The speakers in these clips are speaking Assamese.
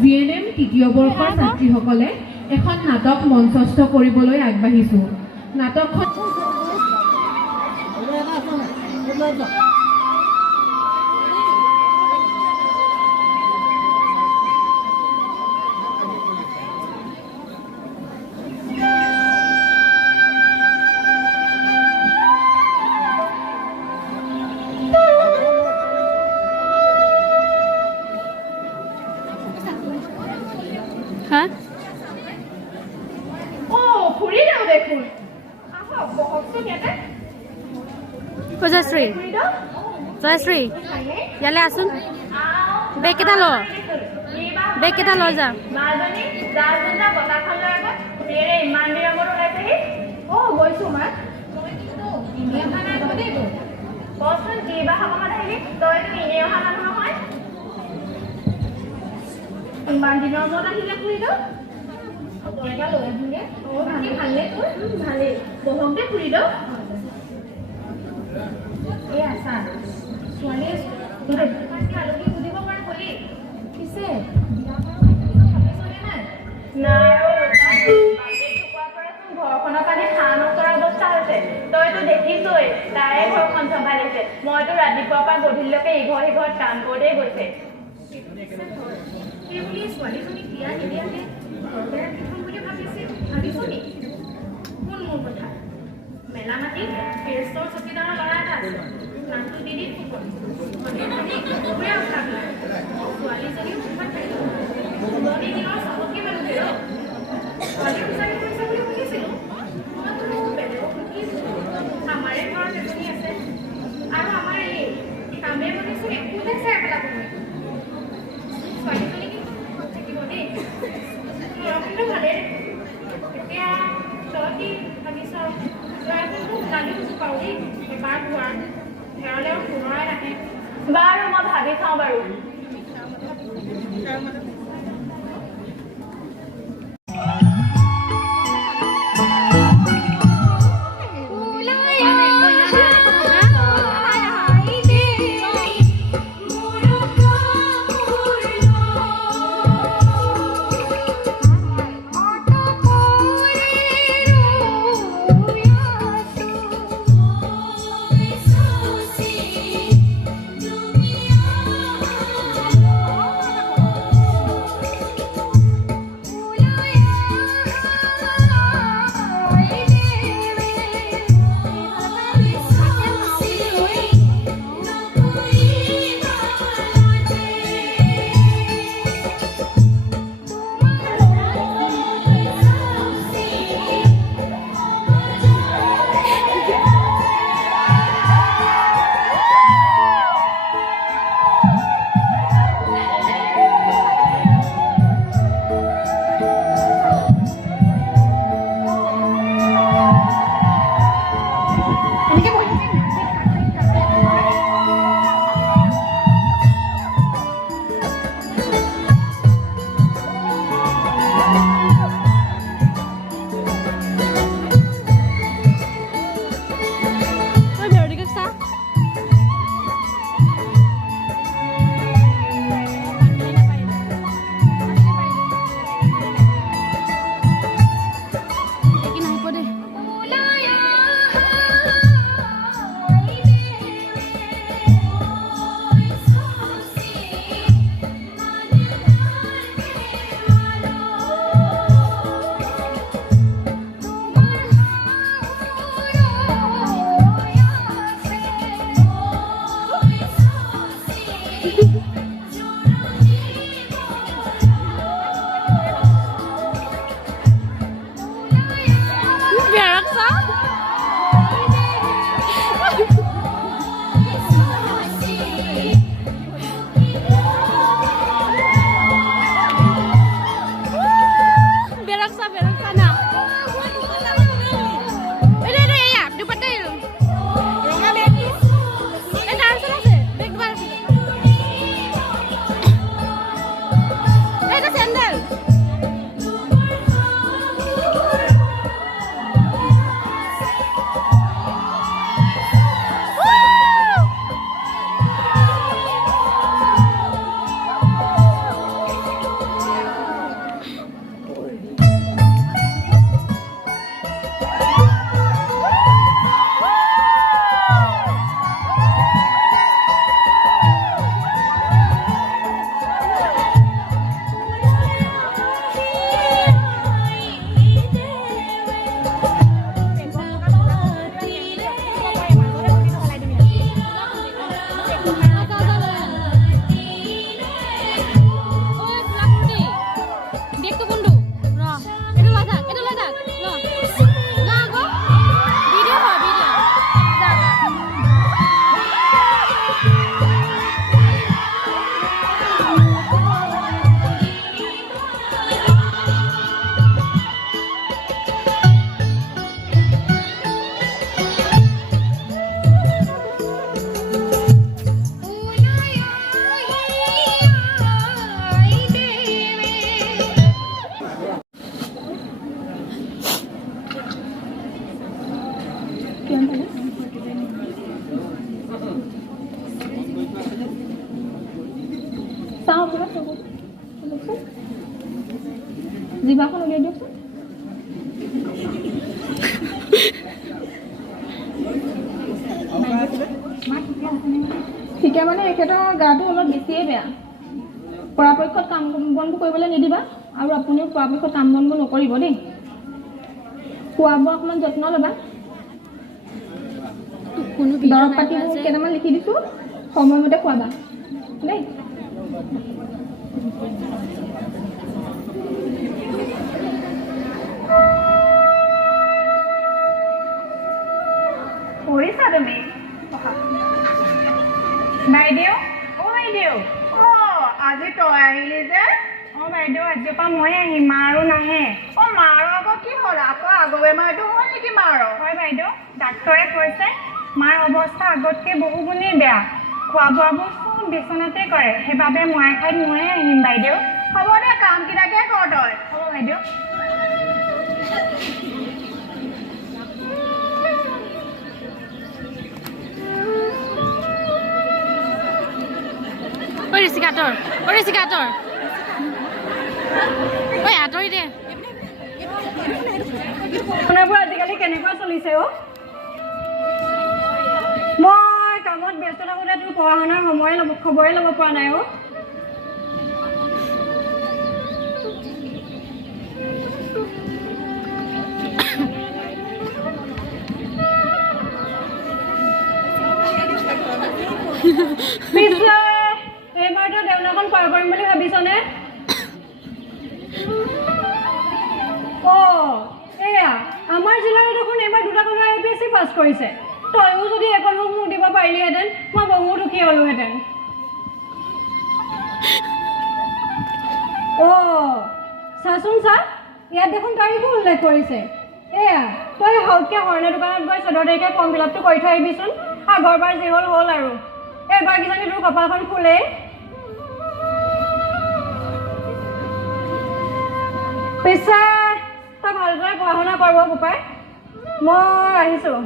জিএনএম তৃতীয় বৰ্ষৰ ছাত্ৰীসকলে এখন নাটক মঞ্চস্থ কৰিবলৈ আগবাঢ়িছোঁ। নাটকখন Jayashree, Jayashree, yalle asun. Bag kita lo. Bag kita lo ja. Oh, গৈছো মা। ইনে খানা কদে গো। পছন কি বা হাকমা আহিলি তই তো ইনে খানা নহয়। ইমান দিনৰ মত আহিলে খুৰিদো। তইকা লৈ আহিলে। ও কি ভালে তোৰ? ভালে। বহংতে খুৰিদো। এ আছা। ছোৱালী তোৰ কাকে আলকি বুজিব পৰা হলি। কিছে? বিয়া কৰা ভাবিছনে নাই? নাই ও ঘৰখনৰ কাৰণে খা নকৰা অৱস্থা হৈছে তইতো দেখিছই তাই ঘৰখন চম্ভালিছে মইতো ৰাতিপুৱাৰ পৰা গধূলিলৈকে ইঘৰ সিঘৰত কাম কৰোঁতেই গৈছে কি বুলি ছোৱালীজনী বিয়া নিদিয়াকে ঘৰতে ৰাখিম বুলি ভাবিছ নি কোন মোৰ কথা মেলা মাটি ফেৰেষ্টৰ চকীদাৰৰ ল'ৰা এটা আছে নামটো দিদি ছোৱালীজনীও সুখত থাকিব পুৰণি দিনৰ চহকী মানুহে ছোৱালী সঁচাকৈ কৈছে বুলি শুনিছিলোঁ আমাৰে ঘৰত এজনী আছে আৰু আমাৰ এই কামে বনিছোঁ একোতে চাই পেলাব ছোৱালীজনী কিন্তু সুখত থাকিব দেই কিন্তু ভালেই এতিয়া তই কি ভাবিছ ল'ৰাজনটো গালি বুজি পাওঁ দেই এবাৰ ঘূৰা ঘৰলৈও পুনৰাই নাহে বাৰু মই ভাবি চাওঁ বাৰু জিভাখন উলিয়াই দিয়কচোন। ঠিকে মানে এখেতৰ গাটো অলপ বেছিয়ে বেয়া। পৰাপক্ষত কাম বনবোৰ কৰিবলৈ নিদিবা আৰু আপুনিও পৰাপক্ষত কাম বনবোৰ নকৰিব দেই। খোৱা বোৱা অকণমান যত্ন ল'বা। দৰৱ পাতিবোৰ কেইটামান লিখি দিছোঁ, সময়মতে খোৱাবা দেই। পঢ়িছা তুমি? বাইদেউ, অ' বাইদেউ, অ' আজি তই আহিলি যে? অ' বাইদেউ, আজিৰ পৰা মই আহিম, মা আৰু নাহে। অ' মাৰ আকৌ কি হ'ল? আকৌ আগৰ বেমাৰটো হ'ল নেকি মাৰ? হয় বাইদেউ, ডাক্তৰে কৈছে মাৰ অৱস্থা আগতকৈ বহু গুণেই বেয়া। খোৱা বোৱাবোৰ চব বিচনাতে কৰে, সেইবাবে মই ঠাইত ময়ে আহিম বাইদেউ। হ'ব দে, কামকেইটাকে কৰ তই। হ'ব বাইদেউ। ঋষিকা আঁতৰ, ঋষিকা আঁতৰ, আঁতৰি দে। আপোনাৰবোৰ আজিকালি কেনেকুৱা চলিছে অ'? মই কামত ব্যস্ত থাকোঁতে তোৰ পঢ়া শুনাৰ খবৰে ল'ব পৰা নাই অ'। পিছে এইবাৰতো দেওনাখন পাৰ কৰিম বুলি ভাবিছনে? অ' এয়া আমাৰ জিলাৰ দেখোন এইবাৰ 2টা কলেজৰ APSC পাছ কৰিছে। তইও যদি এখন মোক দিব পাৰিলিহেঁতেন, মই বহুত সুখী হ'লোহেঁতেন। অ' চাচোন চা, ইয়াত দেখোন তাৰিখো উল্লেখ কৰিছে। এয়া তই হওঁতকৈ হৰ্ণে দোকানত গৈ 14 তাৰিখে ফৰ্ম ফিল আপটো কৰি থৈ আহিবিচোন। আগৰবাৰ যি হ'ল হ'ল আৰু এইবাৰ কিজানি তোৰ কপালখন ফুলেই। পিছে তই ভালদৰে পঢ়া শুনা কৰিব বোপাই। মই আহিছোঁ।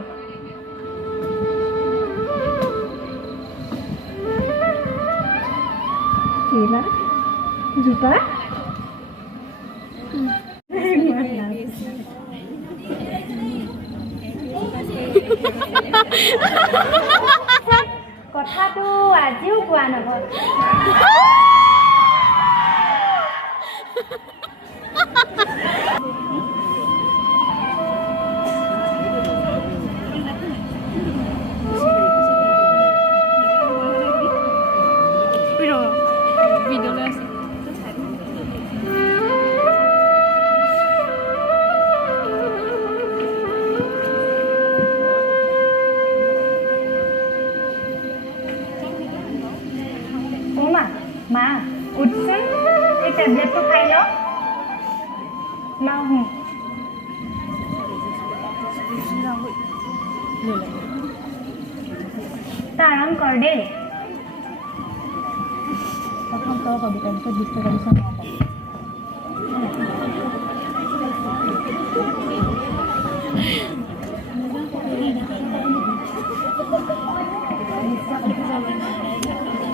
জোতা কথাটো আজিও কোৱা নহ'ল। ভিডিঅ'লৈ আছে। মা উঠছোন, এই টেবলেটটো খাই ল। লওঁ তই আৰাম কৰ দেই। প্ৰথম তই পাবি, তাৰপিছত 20 টকা পিছত মই পাবি।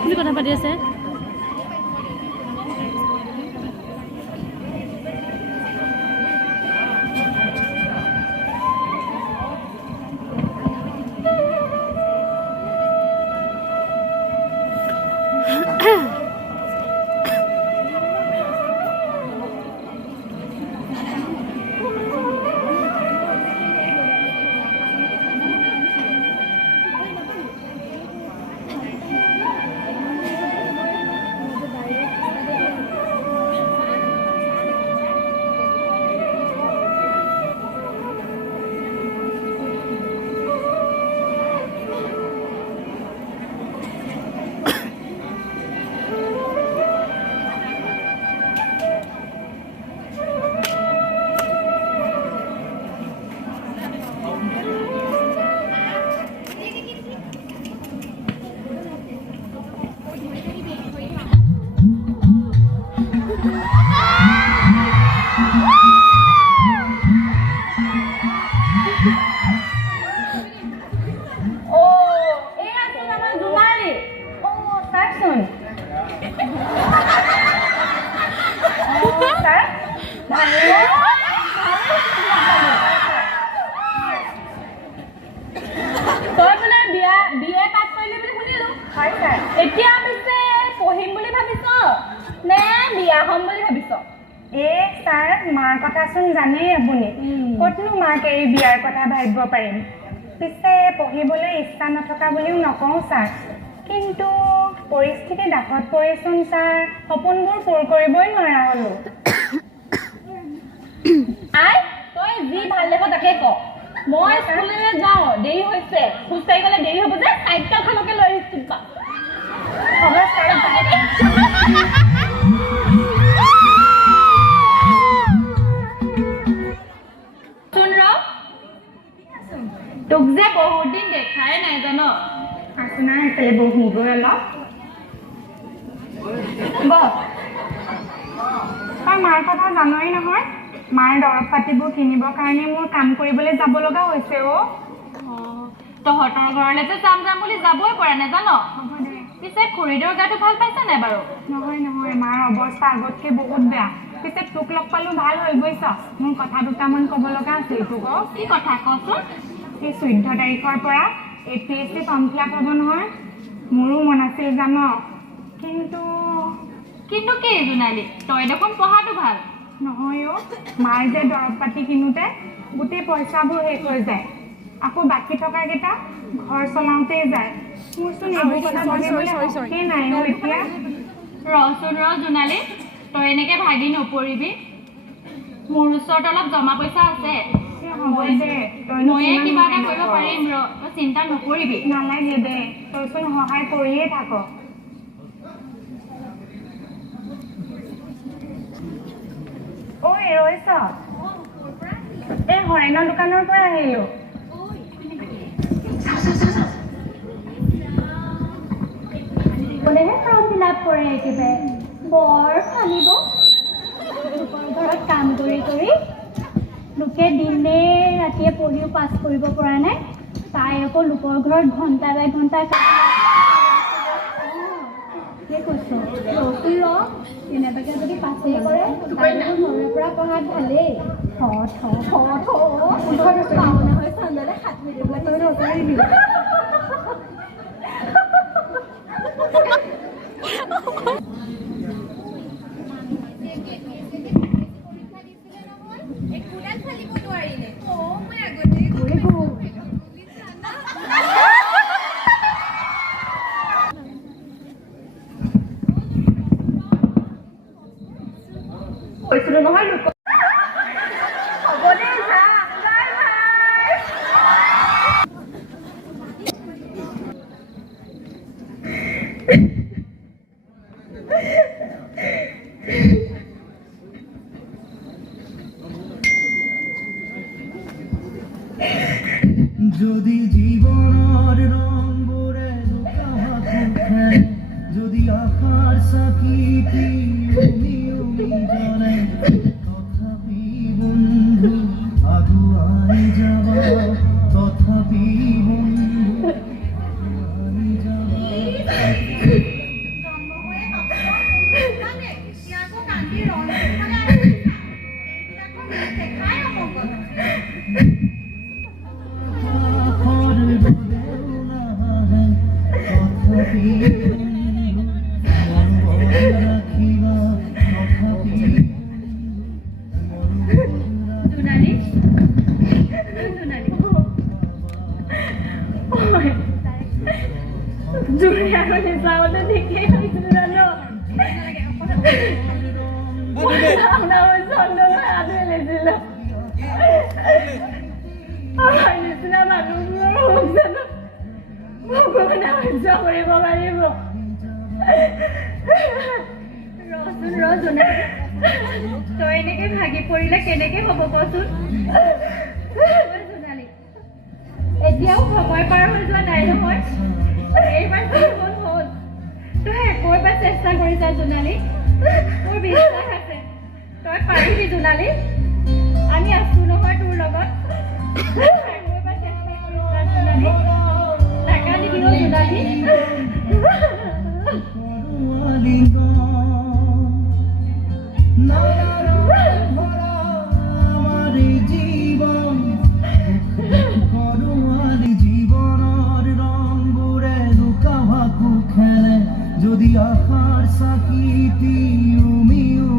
কি কথা পাতি আছে? বিয়া হ'ম বুলি ভাবিছ? ছাৰ মাৰ কথাচোন জানেই আপুনি ক'তনো মাক এৰি বিয়াৰ কথা ভাবিব পাৰিম পিছে পঢ়িবলৈ ইচ্ছা নথকা বুলিও নকওঁ ছাৰ কিন্তু পৰিস্থিতি দাসত পৰিচোন ছাৰ সপোনবোৰ পূৰ কৰিবই নোৱাৰা হ'লো আই তই যি ভাল দেখো তাকে ক মই স্কুললৈ যাওঁ দেৰি হৈছে খোজকাঢ়ি গ'লে দেৰি হ'ব যে চাইকেলখনকে লৈ আহিছোঁ হ'ব ছাৰ তোক যে বহুত দিন দেখাই নাই জান আপোনাৰ সেইফালে বহুগৈ অলপ তই মাৰ কথা জানই নহয় মাৰ দৰৱ পাতিবোৰ কিনিবৰ কাৰণে মোৰ কাম কৰিবলৈ যাব লগা হৈছে তহঁতৰ ঘৰলৈ যে যাম যাম বুলি যাবই পৰা নাই জান হ'ব দে পিছে খুৰীদেউৰ গাটো ভাল পাইছে নাই বাৰু নহয় নহয় মাৰ অৱস্থা আগতকৈ বহুত বেয়া পিছে তোক লগ পালোঁ ভাল হ'ল বুজিছ মোৰ কথা দুটামান ক'ব লগা আছিল তোক কি কথা কচোন এই 14 তাৰিখৰ পৰা APSC ফৰ্ম ফিল আপ হ'ব নহয় মোৰো মন আছিল জান কিন্তু কি জোনালী তই দেখোন পঢ়াটো ভাল নহয় মাৰ যে দৰৱ পাতি কিনোতে গোটেই পইচাবোৰ শেষ হৈ যায় আকৌ বাকী থকাকেইটা ঘৰ চলাওঁতেই যায় মোৰচোন এইবোৰ কথা ভাবিবলৈ শক্তি নাই এতিয়া ৰচোন জোনালী তই এনেকৈ ভাগি নপৰিবি মোৰ ওচৰত অলপ জমা পইচা আছে হ'ব দে ময়ে কিবা এটা কৰিব পাৰিম তই চিন্তা নকৰিবি নালাগে দে তইচোন সহায় কৰিয়ে থাক ঐ ৰৈছ এই হৰেণৰ দোকানৰ পৰা আহিলোঁ কোনেহে ফৰ্ম ফিল আপ কৰে একেবাৰে বৰ ফালিব লোকৰ ঘৰত কাম কৰি লোকে দিনে ৰাতিয়ে পঢ়িও পাছ কৰিব পৰা নাই তাই আকৌ লোকৰ ঘৰত ঘণ্টা বাই ঘণ্টা কি কৈছোঁ তেনেকুৱাকৈ যদি পাছেই কৰে তাই ঘৰৰ পৰা পঢ়াত ভালেই পাওনা হৈ চান্দালে হাত মিলিবলৈ তই নকৰিবি কৈছিলোঁ নহয় লোক যদি জীবনের রঙরে যদি আকার সাকিতি জনে তথাপি বন্ধু আগুয়াই যাবা তথাপি বন্ধু তই এনেকৈ ভাগি পৰিলে কেনেকৈ হ'ব কচোন এতিয়াও সময় পাৰ হৈ যোৱা নাই নহয় এইবাৰ হ'ল তই আকৌ এবাৰ চেষ্টা কৰিছা জোনালী মোৰ বিশ্বাস আছে তই পাৰিবি জোনালী আমি আছো নহয় তোৰ লগত এবাৰ চেষ্টা কৰিছা জোনালী নাকান্দিবি জোনালী যদি আকাৰ সাকিতি উমিও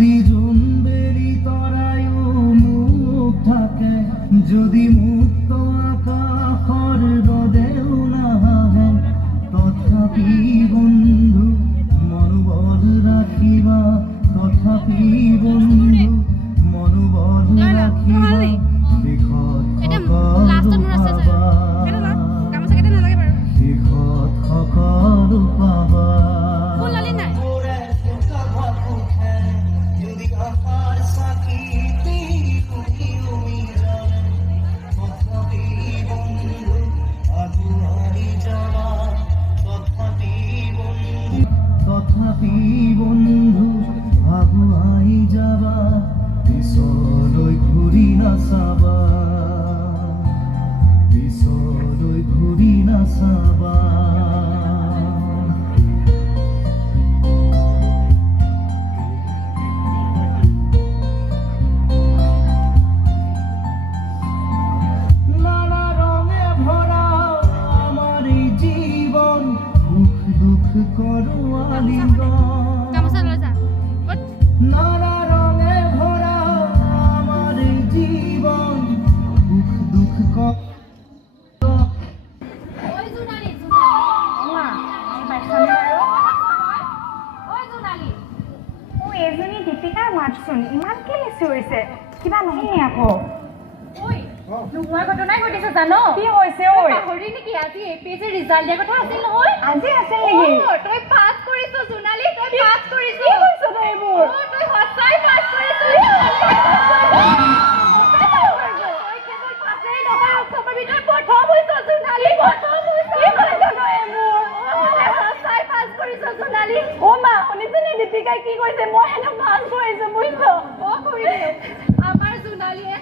যদি জোনবেলি তৰায়ো মুখ ঢাকে যদি মুক্ত আকাশৰ ৰদেও নাহে তথাপি বন্ধু মনোবল ৰাখিবা তথাপি বন্ধু মনোবল ৰাখিবা বিষত সকলো পাবা যদি আশাৰ চাকি তথাপি বন্ধু আগুৱাই যাবা তথাপি বন্ধু আগুৱাই যাবা পিছলৈ ঘূৰি নাচাবা পিছলৈ ঘূৰি নাচাবা নানা রঙে ভরা আমার এই জীবন সুখ দুঃখ করো আলিঙ্গন গামোচা লৈ যা নানা রঙে ভরা আমার এই জীবন সুখ দুঃখ করো এজনী দীপিকাৰ মাতচোন ইমান কেলে চিঞৰিছে কিবা নহয় আকৌ নোহোৱা ঘটনাই ঘটিছে জানো কি হৈছে ঐ পাহৰি নেকি আজি APSC ৰিজাল্ট দিয়া কথা আছিল নহয় আজি আছে নেকি তই পাছ কৰিছ সোণালী তই পাছ কৰিছ কি কৈছ তই এইবোৰ তই সঁচাই পাছ কৰিছ দীপিকাই কি কৈছে মই হেনো ভাল কৰিছো বুজিছ আমাৰ সোণালীয়ে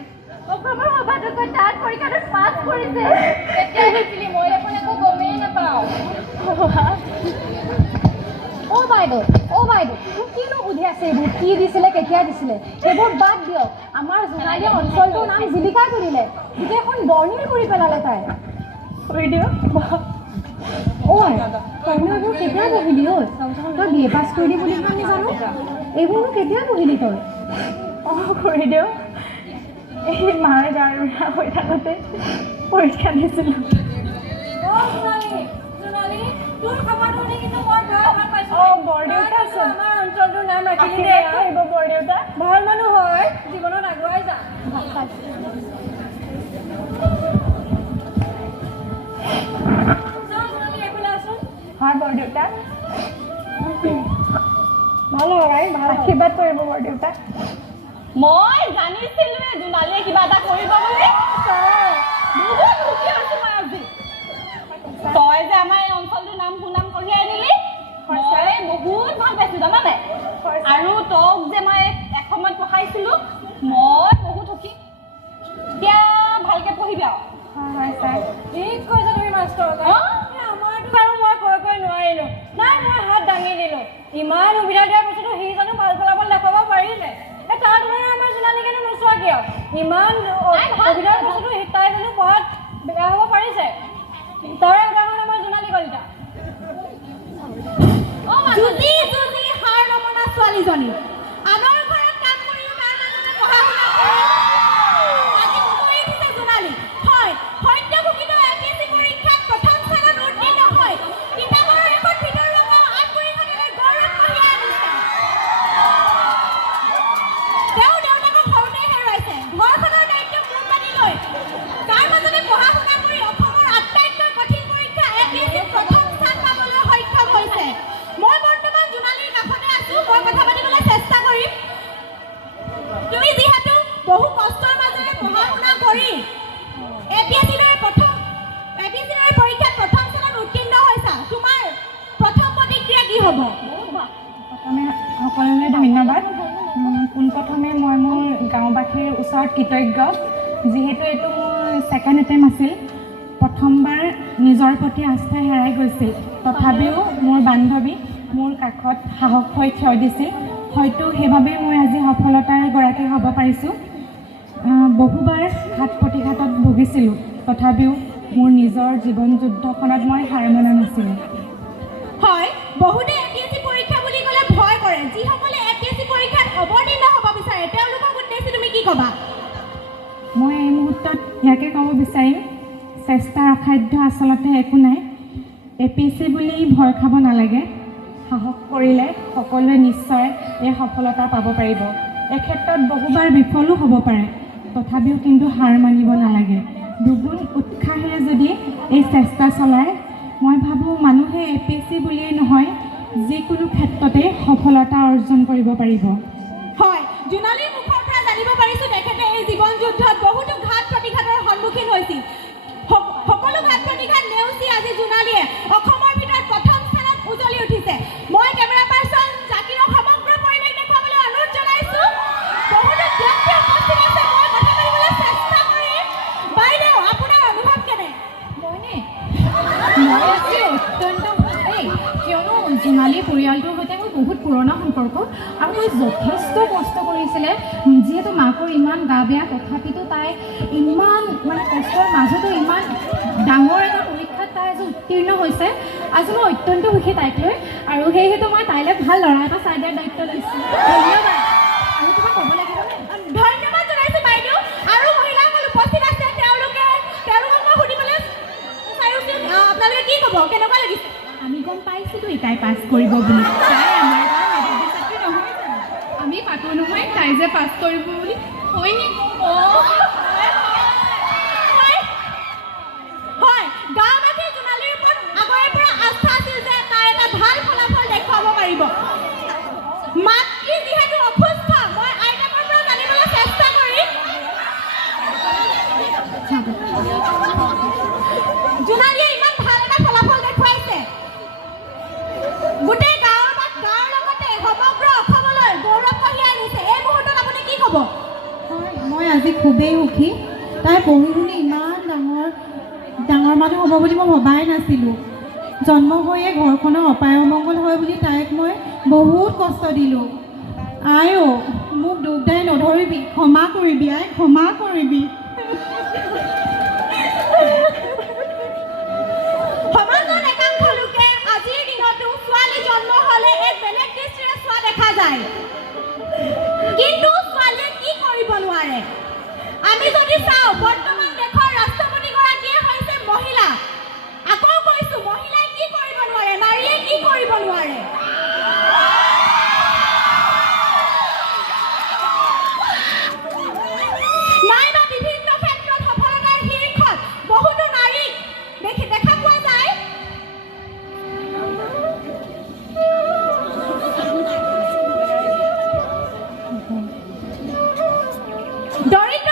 অসমৰ সভাটোত তাত পৰীক্ষাটোত পাছ কৰিছে কেতিয়া হৈছিলি মই দেখোন একো গমেই নাপাওঁ বাইদেউ কিনো সুধি আছে এইবোৰ কি দিছিলে কেতিয়া দিছিলে সেইবোৰ বাদ দিয়ক আমাৰ সোণালীয়ে অঞ্চলটোৰ নাম জিলিকা কৰিলে গোটেইখন বৰ্ণিল কৰি পেলালে তাই কৰি দিয়ক তইনো এইবোৰ কেতিয়া পঢ়িলি ঐ তই BA পাছ কৰিলি বুলি আমি জানো এইবোৰনো কেতিয়া পঢ়িলি তই কৰি দিয়ক এই মাৰ গাৰ বেয়া হৈ থাকোঁতে পৰীক্ষা দিছিলোঁ বৰদেউতা আমাৰ অঞ্চলটোৰ নাম ৰাখিলি বৰদেউতা ভাল মানুহ হয় জীৱনত আগুৱাই যা হয় বৰদেউতা ভাল হয় ভাল আশীৰ্বাদ কৰিব বৰদেউতা মই জানিছিলোৱে জোনালীয়ে কিবা এটা কৰিব বুলি বহুত সুখী হৈছো মই আজি তই যে আমাৰ এই অঞ্চলটোৰ নাম সুনাম কঢ়িয়াই আনিলি মই বহুত ভাল পাইছো জানানে আৰু তোক যে মই এসময়ত পঢ়াইছিলো মই বহুত সুখী এতিয়া ভালকে পঢ়িবি আৰু হয় ছাৰ ঠিক কৈছা তুমি মাষ্টৰ আমাৰতো বাৰু মই কৈ নোৱাৰিলো নাই মই হাত দাঙি দিলো ইমান সুবিধা দিয়াৰ পিছতো সি জানো ভাল ফলাফল দেখাব পাৰিলে তাৰ তুলনাত আমাৰ জোনালীকেনো নোচোৱা কিয় ইমান সুবিধাৰ পিছতো তাই জানো পঢ়াত বেয়া হ'ব পাৰিছে তাৰে উদাহৰণ আমাৰ জোনালী কলিতা হাৰ নমনা ছোৱালীজনী আনৰ ঘৰত কাম কৰিও তাৰ মাজতে পঢ়া শুনা আজি উমৰি উঠিছে জোনালী হয় সত্য ঘোষিত APSC পৰীক্ষাত প্ৰথম স্থানত উত্তীৰ্ণ হয় কিতাপৰ এখন ভিতৰুৱা আগবঢ়িবলৈ গৌৰৱ কঢ়িয়াই আনিছে তেওঁ দেউতাকক সৰুতে হেৰুৱাইছে ঘৰখনৰ দায়িত্ব কোম্পানী লৈ তাৰ মাজতে পঢ়া শুনা কৰি অসমৰ আটাইতকৈ কঠিন পৰীক্ষা APSC প্ৰথম স্থান পাবলৈ সক্ষম হৈছে মই বৰ্তমান জোনালীৰ কাষতে আছো মই কথা পাতিবলৈ চেষ্টা কৰিম তুমি যিহেতু বহু কষ্টৰ মাজেৰে পঢ়া শুনা কৰি APSCৰ পৰীক্ষাত প্ৰথম স্থানত উত্তীৰ্ণ হৈছা তোমাৰ প্ৰথম প্ৰতিক্ৰিয়া কি হ'ব প্ৰথমে সকলোলৈ ধন্যবাদ পোনপ্ৰথমে মই মোৰ গাঁওবাসীৰ ওচৰত কৃতজ্ঞ যিহেতু এইটো মোৰ ছেকেণ্ড এটেম্প আছিল প্ৰথমবাৰ নিজৰ প্ৰতি আস্থা হেৰাই গৈছিল তথাপিও মোৰ বান্ধৱী মোৰ কাষত সাহস হৈ থিয় দিছিল হয়তো সেইবাবেই মই আজি সফলতাৰ গৰাকী হ'ব পাৰিছোঁ বহুবাৰ ঘাত প্ৰতিঘাতত ভুগিছিলোঁ তথাপিও মোৰ নিজৰ জীৱন যুদ্ধখনত মই হাৰ মনা নাছিলোঁ হয় বহুতে APSC পৰীক্ষা বুলি ক'লে ভয় কৰে যিসকলে APSC পৰীক্ষাত অৱতীৰ্ণ ক'বা? মই এই মুহূৰ্তত ইয়াকে ক'ব বিচাৰিম, চেষ্টাৰ অসাধ্য আচলতে একো নাই। APSC বুলি ভয় খাব নালাগে। সাহস কৰিলে সকলোৱে নিশ্চয় এই সফলতা পাব পাৰিব। এই ক্ষেত্ৰত বহুবাৰ বিফলো হ'ব পাৰে, তথাপিও কিন্তু হাৰ মানিব নালাগে। দুগুণ উৎসাহেৰে যদি এই চেষ্টা চলায়, মই ভাবোঁ মানুহে APSC বুলিয়েই নহয়, যিকোনো ক্ষেত্ৰতে সফলতা অৰ্জন কৰিব পাৰিব। হয়, জোনালীৰ মুখৰ পৰা জানিব পাৰিছোঁ তেখেতে এই জীৱন যুদ্ধত বহুতো ঘাত প্ৰতিঘাতৰ সন্মুখীন হৈছিল। সকলো ঘাত প্ৰতিঘাত নেওচি আজি জোনালীয়ে অসমৰ ভিতৰত প্ৰথম স্থানত উজলি উঠিছে। মই কেমেৰা পাৰ্চন জাকিৰক সমগ্ৰ পৰিৱেশ দেখুৱাবলৈ অনুৰোধ জনাইছোঁ। বহুতো ব্যক্তি উপস্থিত আছে, মই কথা পাতিবলৈ চেষ্টা কৰিম। বাইদেউ, আপোনাৰ অনুভৱ কেনে? মই আজি অত্যন্ত সুখী, কিয়নো জোনালী পৰিয়ালটোৰ সৈতে মোৰ বহুত পুৰণা সম্পৰ্ক আৰু তাই যথেষ্ট কষ্ট কৰিছিলে। যিহেতু মাকৰ ইমান গা বেয়া, তথাপিতো তাই ইমান কষ্টৰ মাজতো ইমান ডাঙৰ এটা পৰীক্ষাত তাই আজি উত্তীৰ্ণ হৈছে। আজি মই অত্যন্ত সুখী তাইক লৈ, আৰু সেইহেতু মই তাইলৈ ভাল ল'ৰা এটা চাই দিয়াৰ দায়িত্ব লৈছোঁ। ধন্যবাদ। আৰু কিবা ক'ব লাগিবনে? ধন্যবাদ জনাইছোঁ বাইদেউ। আৰু মহিলাসকল উপস্থিত আছে, তেওঁলোকক মই সুধিবলৈ বিচাৰিছোঁ, আপোনালোকে কি ক'ব? কেনেকুৱা লাগিছে? আমি গম পাইছিলোঁ তাই পাছ কৰিব বুলি। তাই আমাৰ গাঁৱৰ মেধাৱী ছাত্ৰী নহয় জানো? আমি পাতো নহয় তাই যে পাছ কৰিব বুলি। হয় নেকি? হয়, গাঁওবাসীৰ জোনালীৰ ওপৰত আগৰে পৰা আস্থা আছিল যে তাই এটা ভাল ফলাফল দেখুৱাব পাৰিব। মাতৃ যিহেতু অসুস্থ, মই আইতাকৰ পৰা জানিবলৈ চেষ্টা কৰিম। জোনালীয়ে ইমান ভাল এটা ফলাফল দেখুৱাইছে, গোটেই গাঁৱৰ লগতে সমগ্ৰ অসমলৈ গৌৰৱ কঢ়িয়াই আনিছে। এই মুহূৰ্তত আপুনি কি ক'ব? হয়, মই আজি খুবেই সুখী। তাই পঢ়ি শুনি ইমান ডাঙৰ মানুহ হ'ব বুলি মই ভবাই নাছিলোঁ। জন্ম হৈয়ে ঘৰখনৰ অপায় অমংগল হয় বুলি তাইক মই বহুত কষ্ট দিলোঁ। আইও, মোক দুখ দাই নধৰিবি, ক্ষমা কৰিবি আই, ক্ষমা কৰিবি। সমাজৰ একাংশ লোকে আজিৰ দিনতো ছোৱালী জন্ম হ'লে এক বেলেগ দৃষ্টিৰে চোৱা দেখা যায়, কিন্তু ছোৱালীয়ে কি কৰিব নোৱাৰে। আমি যদি চাওঁ, বৰ্তমান দেশৰ ৰাষ্ট্ৰপতিগৰাকীয়ে হৈছে মহিলা। আকৌ কৈছোঁ, মহিলাই কি কৰিব নোৱাৰে, নাৰীয়ে কি কৰিব নোৱাৰে। নাইবা বিভিন্ন ক্ষেত্ৰত সফলতাৰ শীৰ্ষত বহুতো নাৰীক দেখা পোৱা যায়। দৰিদ্ৰ